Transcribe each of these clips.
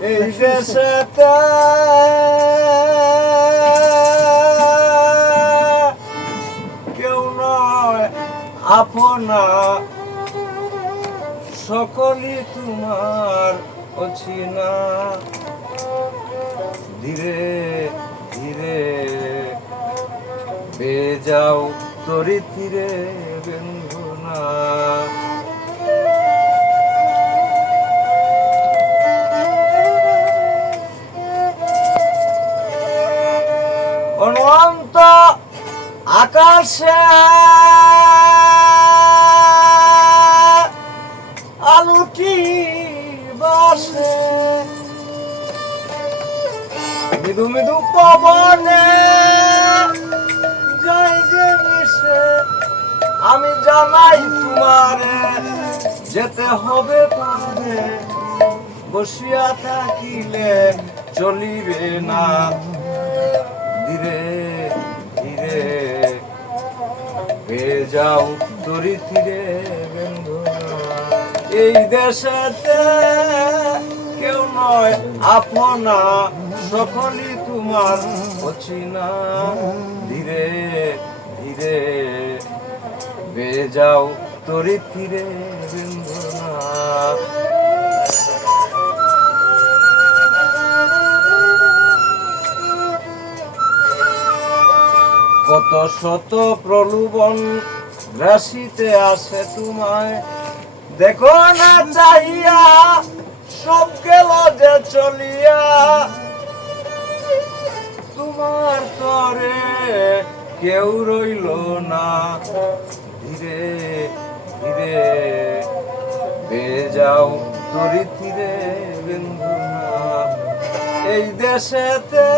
এই দেশেতে কেউ নয় আপনা সকলই তোমার অচিনা। ধীরে ধীরে বেয়ে যাও তরি তীরে অনন্ত আকাশে। আলুটি বাসে। মৃদু মৃদু পবনে যাই যে মিশে। আমি জানাই তোমারে, যেতে হবে তবে বসিয়া থাকিলে চলিবে না। ধীরে ধীরে পেয়ে যাও তরি তীরে, বন্ধুরা। এই দেশেতে কেউ নয়, আপনা, সকলই তোমার অচিনা ধীরে ধীরে বেয়ে যাও তরি তীরে, বন্ধুরা। কত শত প্রলোভন গ্রাসিতে আসে তোমায়। দেখো না চাহিয়া, সব গেল যে চলিয়া। তোমার তরে কেউ রইল না। ধীরে ধীরে বেয়ে যাও তরি ধীরে বিন্দু না এই দেশেতে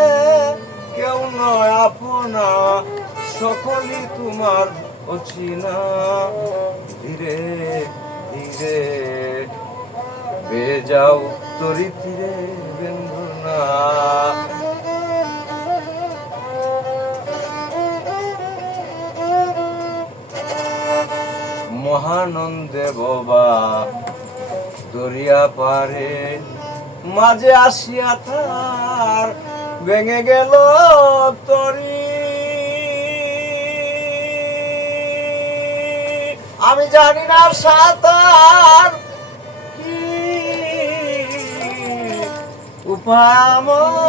কেউ নয় আপনা, সকলই তোমার অচিনা। ধীরে ধীরে বেয়ে যাও তরি ধীরে বিন্দু না মহানন্দে বাবা, দরিয়া পারে, মাঝে আসিয়া তার ভেঙে গেল তরি। আমি জানি না সাঁতার কি। উপায় আমার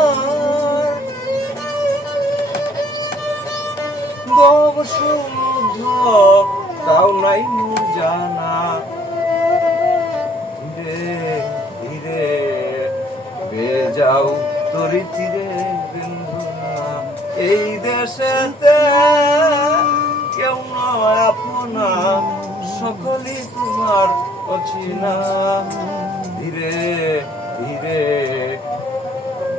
সমুদ্র তাও নাই জানা ধীরে ধীরে বেয়ে যাও তীরে না এই দেশেতে কেউ নয় আপনা সকলই তোমার অচিনা। ধীরে ধীরে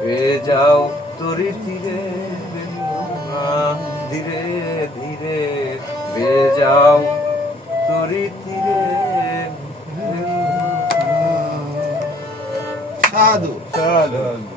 বেয়ে যাও তরি না ধীরে ধীরে বেয়ে যাও তরি না। সাধু। চলো